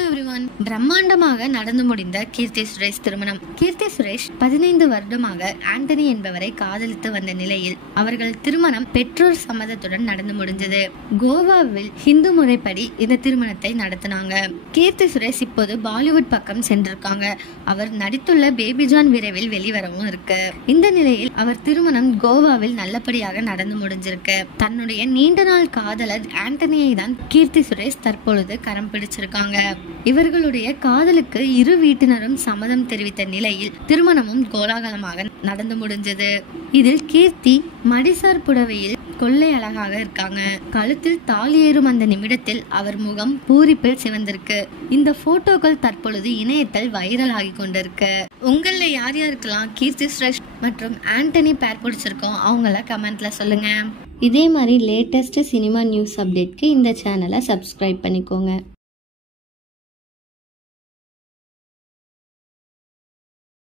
everyone. பிரம்மாண்டமாக நடந்து முடிந்த கீர்த்தி சுரேஷ் திருமணம். கீர்த்தி சுரேஷ் 15 வருடமாக ஆண்டனி என்பவரை காதலித்து வந்த நிலையில் அவர்கள் திருமணம் பெற்றோர் சம்மதத்துடன் நடந்து முடிஞ்சது. கோவாவில் ஹிந்து முறைப்படி இந்த திருமணத்தை நடத்தினாங்க. கீர்த்தி சுரேஷ் இப்போது பாலிவுட் பக்கம் சென்றிருக்காங்க. அவர் நடித்துள்ள பேபி ஜான் விரைவில் வெளிவரவும் இருக்கு. இந்த நிலையில் அவர் திருமணம் கோவாவில் நல்லபடியாக நடந்து முடிஞ்சிருக்கு. தன்னுடைய நீண்ட நாள் காதலர் ஆண்டனியை தான் கீர்த்தி சுரேஷ் தற்பொழுது கரம் பிடிச்சிருக்காங்க. இவர்களுடைய காதலுக்கு இரு வீட்டினரும் சம்மதம் தெரிவித்த நிலையில் திருமணமும் கோலாகலமாக நடந்து முடிஞ்சது. இதில் கீர்த்தி மடிசார் புடவையில் கொள்ளை அழகாக இருக்காங்க. கழுத்தில் தாலி ஏறும் அந்த நிமிடத்தில் அவர் முகம் பூரிப்பில் சிவந்திருக்கு. இந்த போட்டோக்கள் தற்பொழுது இணையத்தில் வைரல் ஆகி கொண்டிருக்கு. உங்கள யார் யாருக்கெல்லாம் கீர்த்தி சுரேஷ் மற்றும் ஆண்டனி பேர் பிடிச்சிருக்கோம் அவங்கள கமெண்ட்ல சொல்லுங்க. இதே மாதிரி லேட்டஸ்ட் சினிமா நியூஸ் அப்டேட்க்கு இந்த சேனலை சப்ஸ்கிரைப் பண்ணிக்கோங்க.